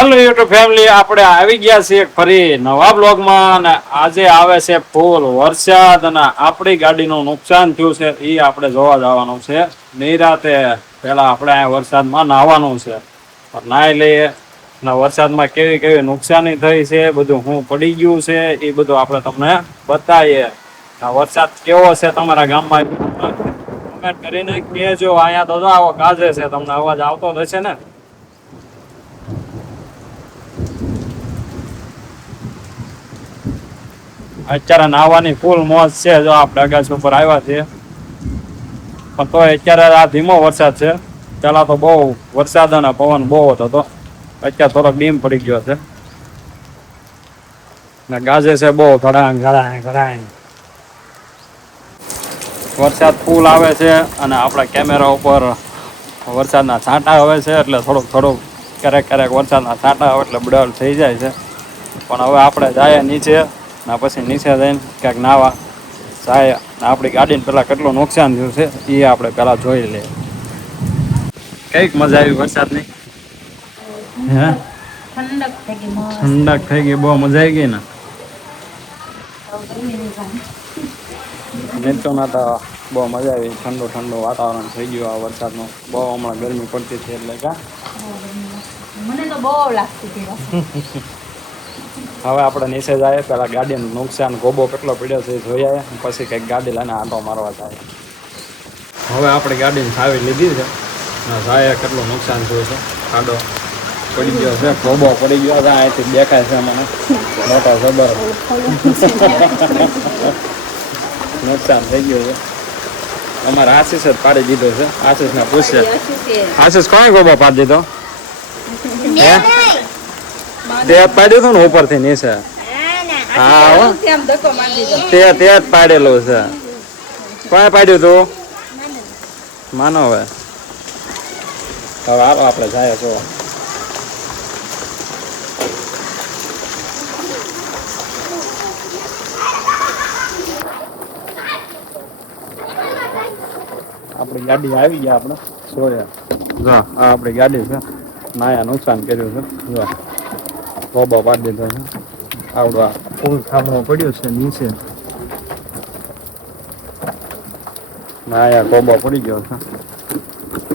હાલો YouTube family, આપણે આવી ગયા છીએ ફરી નવા બ્લોગમાં અને આજે આવે છે ફૂલ વરસાદ અને આપણી ગાડીનું નુકસાન થયું છે એ આપણે જોવા જવાનું છે. નિરાતે પેલા આપણે આ વરસાદમાં નાહવાનું છે, નાહી લઈએ અને વરસાદમાં કેવી કેવી નુકસાની થઈ છે, બધું હું પડી ગયું છે એ બધું આપણે તમને બતાવીએ. વરસાદ કેવો છે તમારા ગામમાં કમેન્ટ કરીને કહેજો. અહીંયા તો આવો ગાજે છે, તમને અવાજ આવતો હશે ને? અત્યારે નાહવાની ફૂલ મોજ છે. જો આપણે અગાસી ઉપર આવ્યા છીએ, પણ તો અત્યારે આ ધીમો વરસાદ છે. પેલા તો બહુ વરસાદ અને પવન બહુ હતો, અત્યારે થોડોક ડીમ પડી ગયો છે ને ગાજે છે બહુ ઘડાંગ ઘડાંગ ઘડાંગ. વરસાદ ફૂલ આવે છે અને આપણા કેમેરા ઉપર વરસાદના છાંટા આવે છે, એટલે થોડુંક ક્યારેક ક્યારેક વરસાદના છાંટા આવે એટલે બ્લર થઈ જાય છે. પણ હવે આપણે જાય નીચે ને પછી નીચે જઈને ક્યાંક નાવા જાય. આપણી ગાડીને પેલા કેટલું નુકસાન થયું છે એ આપણે પેલા જોઈ લઈએ. કઈક મજા આવી વરસાદની? હે ઠંડક થઈ ગઈ, બહુ મજા આવી ગઈ ને? નીચોના તો બહુ મજા આવી, ઠંડુ ઠંડુ વાતાવરણ થઈ ગયું આ વરસાદનું. બહુ હમણાં ગરમી પડતી હતી એટલે કા મને તો બહુ લાગતી હતી. હવે આપણે નીચે જાય, પેલા ગાડીનું નુકસાન ગોબો કેટલો પડ્યો છે એ જોઈ આવે, પછી કંઈક ગાડી લઈને આંટો મારવા જાય. હવે આપણે ગાડીને સાવી લીધી છે, સાવે કેટલું નુકસાન થયું છે. ખાડો પડી ગયો છે, ગોબો પડી ગયો છે, અહીંથી દેખાય છે મને મોટા જબર નુકસાન થઈ ગયું છે. અમારે આશીષ જ પાડી દીધો છે. આશીષ ને પૂછશે, આશીષ કોણ ગોબો પાડી દીધો? તે પાડ્યું હતું ને ઉપરથી નીચે? હા, તે જ પાડેલું છે. કોણે પાડ્યું તું? માનો હવે હાલો આપણે જાય છો. આપણી ગાડી આવી ગયા, આપણે સોયા. જો આ આપણી ગાડી છે, નાયા નુકસાન કર્યું છે. જો ગોબો પાડી દીધો છે. આવડું ફૂલ થામણું પડ્યું છે નીચે, નાયા ગોબો પડી ગયો છે.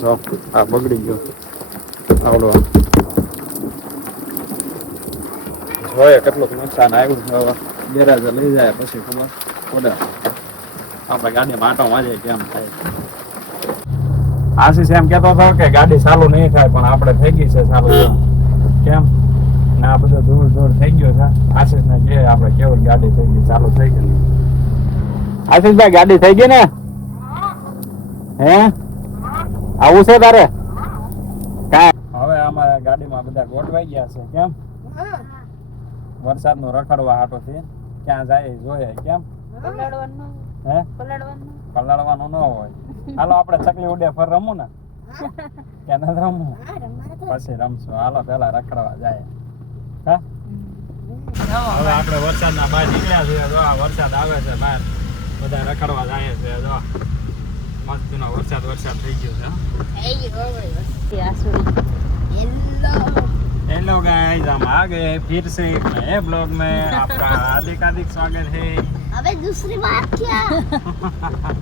જો આ બગડી ગયો આવડું. જોઈએ કેટલું નુકસાન આવ્યું છે. હવે ગેરેજે લઈ જાય પછી ખબર પડે આપણે ગાડી માટો વાંચે કેમ થાય. આશીષ એમ કેતો હતો કે ગાડી ચાલુ નહીં થાય, પણ આપણે થઈ ગઈ છે ચાલુ. કેમ ને આ બધું દૂર દૂર થઈ ગયો છે. આશીષ ને જે આપણે કેવું ગાડી થઈ ગઈ, ચાલુ થઈ ગઈ. આશીષભાઈ ગાડી થઈ ગઈ ને? હે આવું છે તારે? હવે અમારા ગાડીમાં બધા ગોઠવાઈ ગયા છે. કેમ વરસાદ નું રખડવા હાટો છે, ક્યાં જાય જોઈએ. કેમ હે પલાળવાનું ન હોય? હાલો આપણે ચકલી ઉડે ફર રમવું ને? ક્યાં નથી રમવું? પછી રમશું. હાલો પેલા રખડવા જાય. હા હવે આપણે વરસાદના બહાર નીકળ્યા છીએ. જો આ વરસાદ આવે છે, બહાર બધા રખડવા જાય છે. જો મસ્ત નો વરસાદ થઈ ગયો છે. हेलो गाइस, हम आ गए फिर से एक नए ब्लॉग में. आपका हार्दिक हार्दिक स्वागत है. अबे दूसरी बार क्या?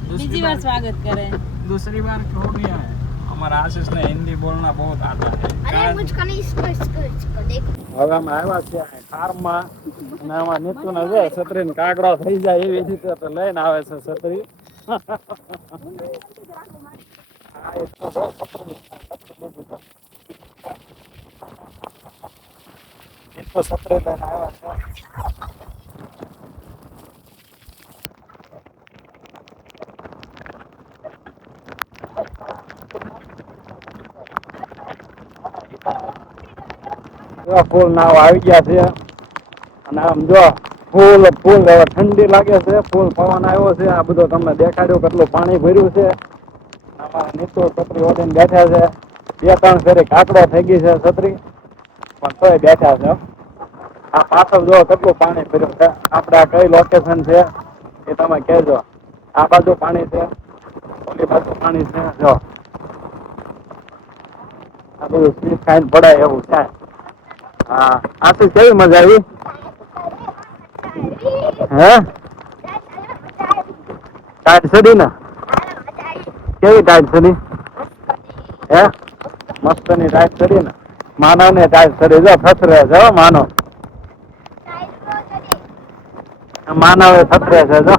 दूसरी बार स्वागत करें. दूसरी बार हो गया है. हमारा आशीष ने हिंदी बोलना बहुत आता है. अरे मुझको नहीं, इसको देखो. હવે અમે આવ્યા છીએ ફાર્મમાં અને આમાં નીચું ને જો છત્રી ને કાગડો થઈ જાય એવી રીતે તો લઈને આવે છે છત્રી. એટલો છત્રી લઈને આવ્યા છે. ફૂલ નાવ આવી ગયા છે અને આમ જો ફૂલ હવે ઠંડી લાગે છે. ફૂલ પવન આવ્યો છે. આ બધું તમને દેખાડ્યું કેટલું પાણી ભર્યું છે. આમાં નીચો છત્રી ઓઢીને બેઠા છે. 2-3 ફેરી કાકડો થઈ ગઈ છે છત્રી, પણ તોય બેઠા છે. આ પાછળ જો કેટલું પાણી ભર્યું છે. આપણે આ કઈ લોકેશન છે એ તમે કહેજો. આ બાજુ પાણી છે, ઓલી બાજુ પાણી છે. જો આ બધું સ્લીપ ખાઈને પડાય એવું છે. હા આશીષ કેવી મજા આવી હે ટાઈટ સડી ને કેવી ટાઈટ સડી હે મસ્ત ની ટાઈટ સડી ને માનવ ને ટાઈટ સડી જો ફસરે છે હો માનવ માનવ ફસરે છે જો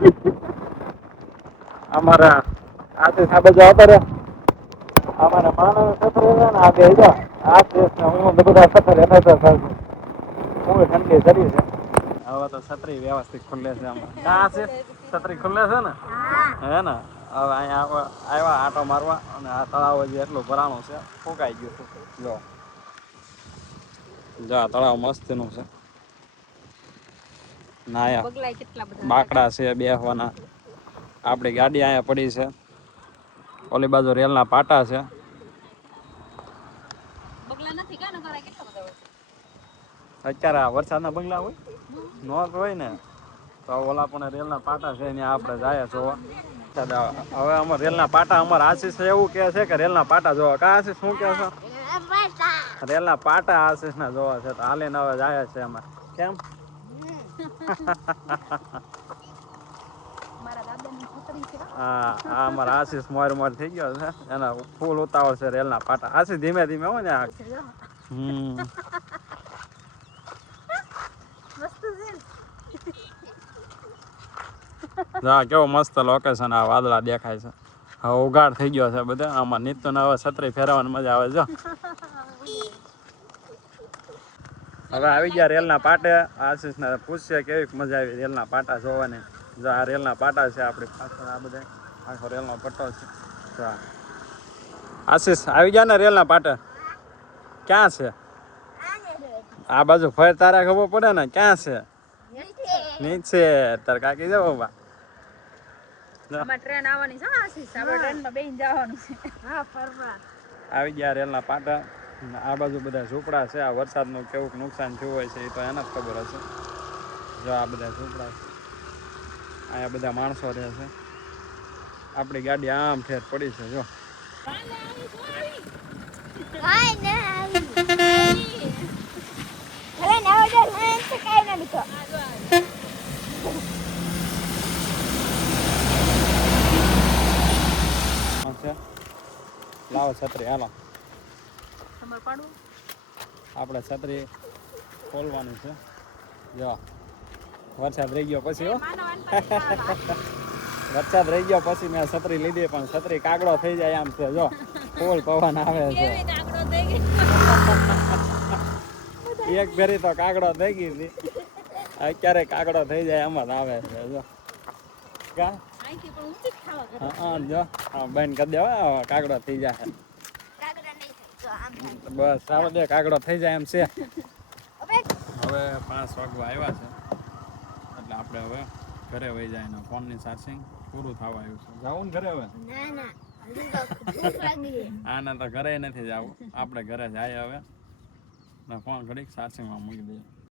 અમારા આશીષ આ બાજુ આવતા રે અમારા માનવ સફરે છે ને આ બે જો આશીષ ને હું બધા સફરે હું ઠંડી કરી છે હવે તો છત્રી વ્યવસ્થિત ખુલ્લે છે આમાં ક્યાં છે છત્રી ખુલ્લે છે ને હે ને હવે અહીંયા આવ્યા આટો મારવા અને આ તળાવ હજી એટલું ભરાણું છે ફૂંકાઈ ગયું છે જો જો આ તળાવ મસ્તીનું છે નાયા બગલાય કેટલા બધા બાકડા છે બેસવાના આપણી ગાડી અહીંયા પડી છે ઓલી બાજુ રેલના પાટા છે બગલા નથી કાનો કરાય કેટલા બધા હોય અત્યારે આ વરસાદના બંગલા હોય નોટ હોય ને તો ઓલા પણ રેલના પાટા છે ત્યાં આપણે જાય જોવા હવે અમારે રેલના પાટા અમારા આશીષ એવું કહે છે કે રેલના પાટા જોવા કા આશીષ શું કહે છે રેલના પાટા આશીષ ના જોવા છે તો હાલીને હવે જાય છે અમારે કેમ મારા દાદાની છોકરી છે હા આ અમારા આશીષ મોર થઈ ગયો છે એના ફૂલ ઉતાવળ છે રેલના પાટા આશીષ ધીમે ધીમે હોય ને હા કેવો મસ્ત લોકેશન આ વાદળા દેખાય છે હવે ઉગાડ થઈ ગયો છે બધા આમાં નિત્યને હવે છત્રી ફેરવાની મજા આવે જો હવે આવી ગયા રેલના પાટે આશીષને પૂછશે કેવી મજા આવી રેલના પાટા જોવાની જો આ રેલના પાટા છે આપણી પાછળ આ બધા આખો રેલનો પટ્ટો છે જો આશીષ આવી ગયા ને રેલના પાટે ક્યાં છે આ બાજુ ફેર તારે ખબર પડે ને ક્યાં છે નીચે તાર કાકી જાવ બાબા અમાર ટ્રેન આવવાની છે આશીષ આપણે ટ્રેનમાં બેહીને જવાનું છે હા ફરવા આવી ગયા રેલના પાટા આ બાજુ બધા ઝૂંપડા છે આ વરસાદનું કેવું નુકસાન થયું હોય છે એ તો એને જ ખબર હશે જો આ બધા ઝૂંપડા છે અહીંયા બધા માણસો રહે છે આપણી ગાડી આમ ઠેર પડી છે જો લાવો છત્રી હાલો તમાર પાડું આપણે છત્રી ખોલવાની છે જો વરસાદ રહી ગયો પછી હો વરસાદ રહી ગયો પછી મેં છત્રી લીધી પણ છત્રી કાગડો થઈ જાય આમ છે જો ફૂલ પવન આવે છે એક ફેરી તો કાગડો થઈ ગઈ હતી અત્યારે કાગડો થઈ જાય આમાં આવે છે જો કા હા જો હા બંધ કરી દેવા કાગડો થઈ જાય બસ આવો દે કાગડો થઈ જાય એમ છે હવે 5 વાગવા આવ્યા છે એટલે આપણે હવે ઘરે વહી જાય ને ફોનની ચાર્જિંગ પૂરું થવા આવ્યું છે જાવું ને ઘરે હવે ના તો ઘરે નથી જવું આપણે ઘરે જાય હવે ફોન ઘડીક ચાર્જિંગમાં મૂકી દઈએ